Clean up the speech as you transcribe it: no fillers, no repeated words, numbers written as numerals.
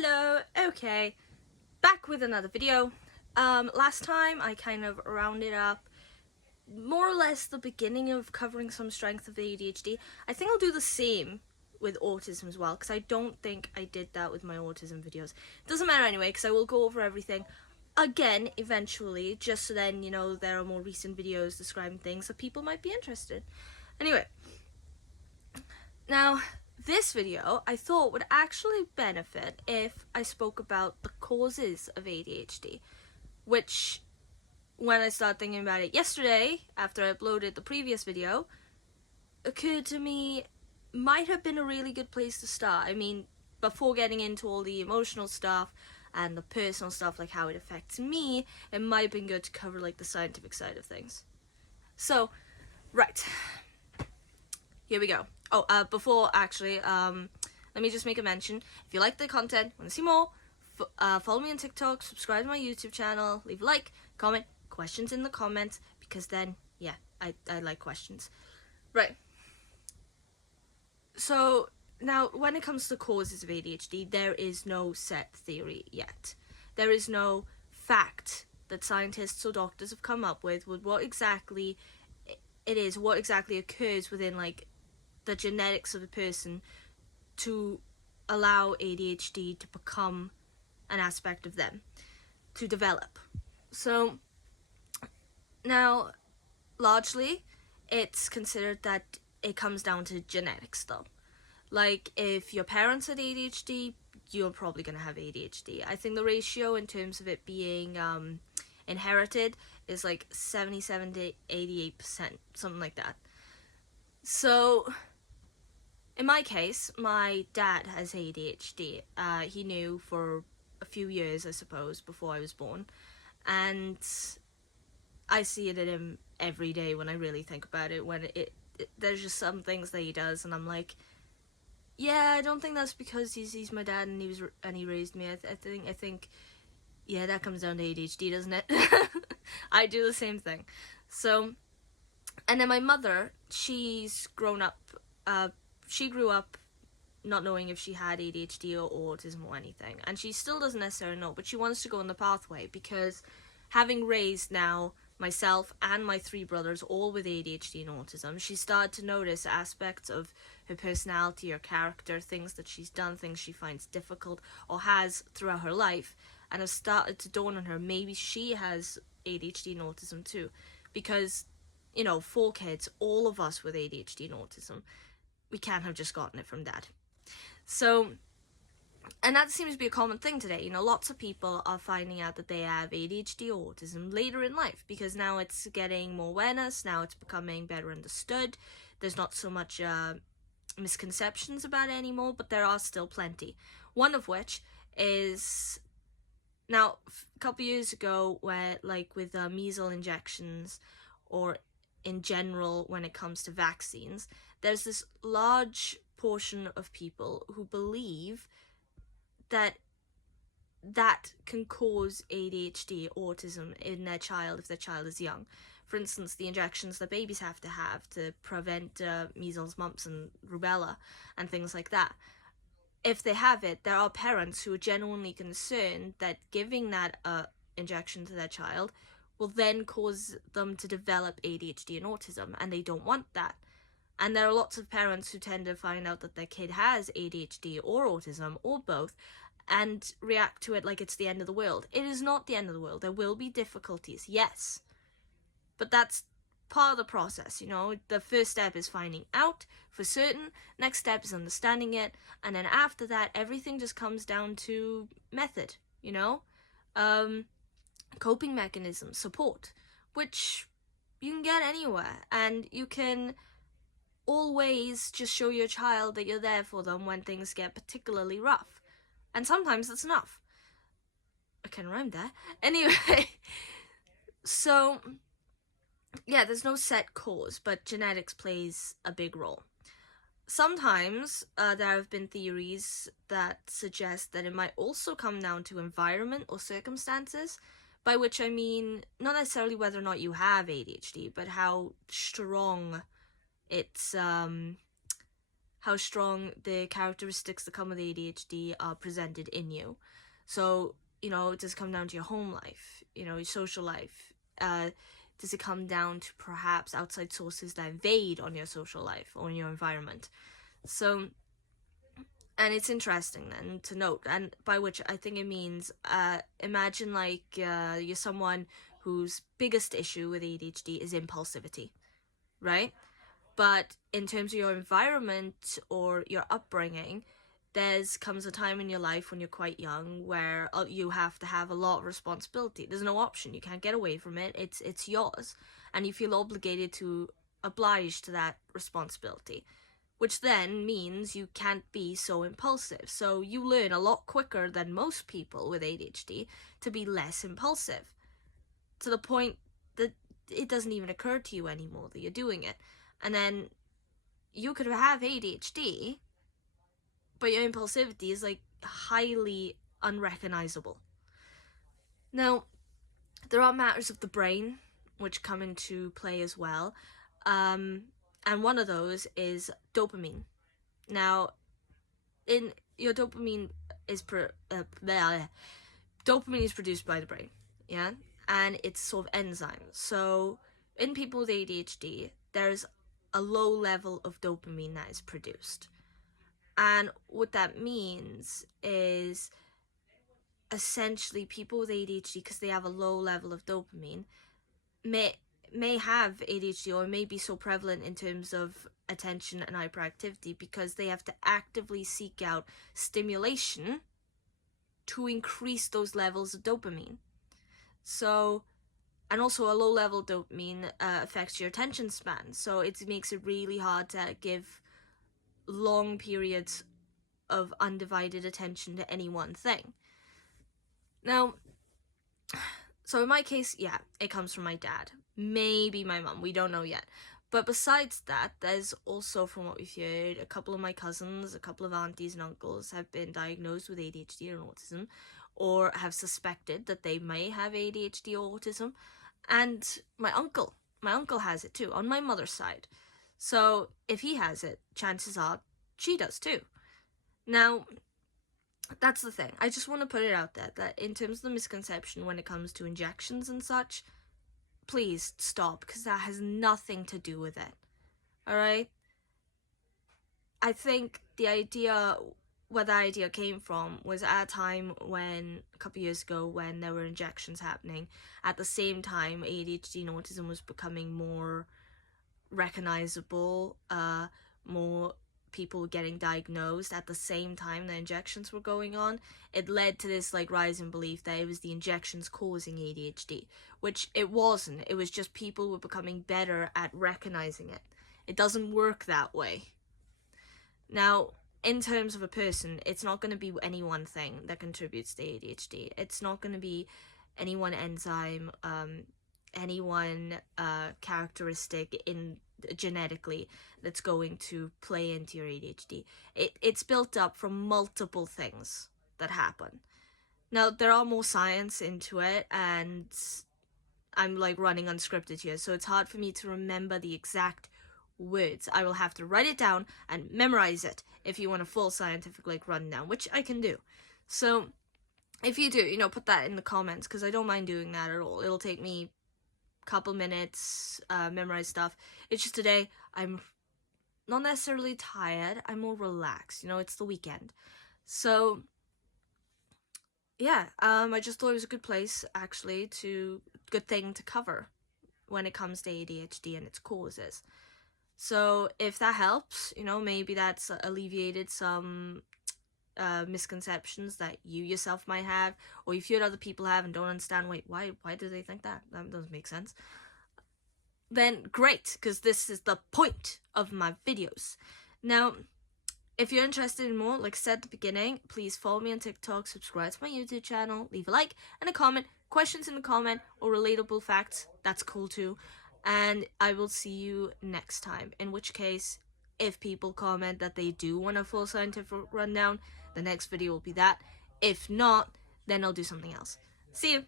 Hello, okay, back with another video. Last time I kind of rounded up more or less the beginning of covering some strengths of ADHD. I think I'll do the same with autism as well, because I don't think I did that with my autism videos. It doesn't matter anyway, because I will go over everything again eventually, just so then, you know, there are more recent videos describing things that people might be interested. Anyway, now this video I thought would actually benefit if I spoke about the causes of ADHD, which, when I started thinking about it yesterday, after I uploaded the previous video, occurred to me might have been a really good place to start. I mean, before getting into all the emotional stuff and the personal stuff, like how it affects me, it might have been good to cover like the scientific side of things. So, right, here we go. Oh, before actually, let me just make a mention. If you like the content, want to see more, follow me on TikTok, subscribe to my YouTube channel, leave a like, comment, questions in the comments, because then, yeah, I like questions. Right. So, now, when it comes to causes of ADHD, there is no set theory yet. There is no fact that scientists or doctors have come up with what exactly it is, what exactly occurs within, like, the genetics of a person to allow ADHD to become an aspect of them, to develop. So, now, largely, it's considered that it comes down to genetics, though. Like, if your parents had ADHD, you're probably going to have ADHD. I think the ratio in terms of it being inherited is like 77 to 88%, something like that. So, in my case, my dad has ADHD. He knew for a few years, I suppose, before I was born. And I see it in him every day when I really think about it. When there's just some things that he does, and I'm like, yeah, I don't think that's because he's my dad and he raised me. I think, yeah, that comes down to ADHD, doesn't it? I do the same thing. So, and then my mother, she's grown up. She grew up not knowing if she had ADHD or autism or anything, and she still doesn't necessarily know, but she wants to go in the pathway because, having raised now myself and my 3 brothers all with ADHD and autism, she started to notice aspects of her personality or character, things that she's done, things she finds difficult or has throughout her life, and has started to dawn on her maybe she has ADHD and autism too, because, you know, 4 kids, all of us with ADHD and autism, we can't have just gotten it from dad. So, and that seems to be a common thing today. You know, lots of people are finding out that they have ADHD or autism later in life, because now it's getting more awareness, now it's becoming better understood. There's not so much misconceptions about it anymore, but there are still plenty. One of which is, now, a couple years ago, where, like, with measles injections, or in general when it comes to vaccines, there's this large portion of people who believe that can cause ADHD, autism in their child if their child is young. For instance, the injections that babies have to prevent measles, mumps, and rubella, and things like that. If they have it, there are parents who are genuinely concerned that giving that injection to their child will then cause them to develop ADHD and autism, and they don't want that. And there are lots of parents who tend to find out that their kid has ADHD or autism, or both, and react to it like it's the end of the world. It is not the end of the world. There will be difficulties, yes. But that's part of the process, you know. The first step is finding out for certain, next step is understanding it, and then after that, everything just comes down to method, you know. Coping mechanisms, support, which you can get anywhere, and you can always just show your child that you're there for them when things get particularly rough. And sometimes that's enough. I can rhyme there. Anyway, so, yeah, there's no set cause, but genetics plays a big role. Sometimes there have been theories that suggest that it might also come down to environment or circumstances, by which I mean not necessarily whether or not you have ADHD, but how strong its how strong the characteristics that come with ADHD are presented in you. So, does it come down to your home life, your social life? Does it come down to perhaps outside sources that invade on your social life or in your environment? So, and it's interesting then to note, and by which I think it means, imagine like you're someone whose biggest issue with ADHD is impulsivity, right? But in terms of your environment or your upbringing, comes a time in your life when you're quite young where you have to have a lot of responsibility. There's no option. You can't get away from it. It's yours. And you feel obligated to oblige to that responsibility, which then means you can't be so impulsive. So you learn a lot quicker than most people with ADHD to be less impulsive, to the point that it doesn't even occur to you anymore that you're doing it. And then you could have ADHD, but your impulsivity is like highly unrecognizable. Now, there are matters of the brain which come into play as well. And one of those is dopamine. Now, in your dopamine is dopamine is produced by the brain, yeah, and it's sort of enzymes. So in people with ADHD, there's a low level of dopamine that is produced, and what that means is essentially people with ADHD, because they have a low level of dopamine, may have ADHD, or may be so prevalent in terms of attention and hyperactivity because they have to actively seek out stimulation to increase those levels of dopamine. So, and also a low level of dopamine affects your attention span, so it makes it really hard to give long periods of undivided attention to any one thing. Now, so in my case, yeah, it comes from my dad. Maybe my mum, we don't know yet. But besides that, there's also, from what we've heard, a couple of my cousins, a couple of aunties and uncles have been diagnosed with ADHD or autism, or have suspected that they may have ADHD or autism. And my uncle has it too, on my mother's side. So if he has it, chances are she does too. Now, that's the thing. I just want to put it out there that in terms of the misconception when it comes to injections and such, please stop, because that has nothing to do with it. Alright? I think where the idea came from was at a time when, a couple years ago, when there were injections happening. At the same time, ADHD and autism was becoming more recognizable, more people getting diagnosed at the same time the injections were going on. It led to this rise in belief that it was the injections causing ADHD, which it wasn't. It was just people were becoming better at recognizing it. It doesn't work that way. Now, in terms of a person, it's not going to be any one thing that contributes to ADHD. It's not going to be any one enzyme, any one characteristic genetically that's going to play into your ADHD. It's built up from multiple things that happen. Now, there are more science into it, and I'm running unscripted here, so it's hard for me to remember the exact words. I will have to write it down and memorize it if you want a full scientific rundown, which I can do. So if you do, put that in the comments, because I don't mind doing that at all. It'll take me couple minutes, memorize stuff. It's just today I'm not necessarily tired, I'm more relaxed, it's the weekend. So yeah, I just thought it was a good place, actually, good thing to cover when it comes to ADHD and its causes. So if that helps, maybe that's alleviated some misconceptions that you yourself might have, or you've heard other people have and don't understand, why do they think that? That doesn't make sense. Then great, because this is the point of my videos. Now, if you're interested in more, like I said at the beginning, please follow me on TikTok, subscribe to my YouTube channel, leave a like and a comment, questions in the comment, or relatable facts, that's cool too. And I will see you next time, in which case, if people comment that they do want a full scientific rundown, the next video will be that. If not, then I'll do something else. See you!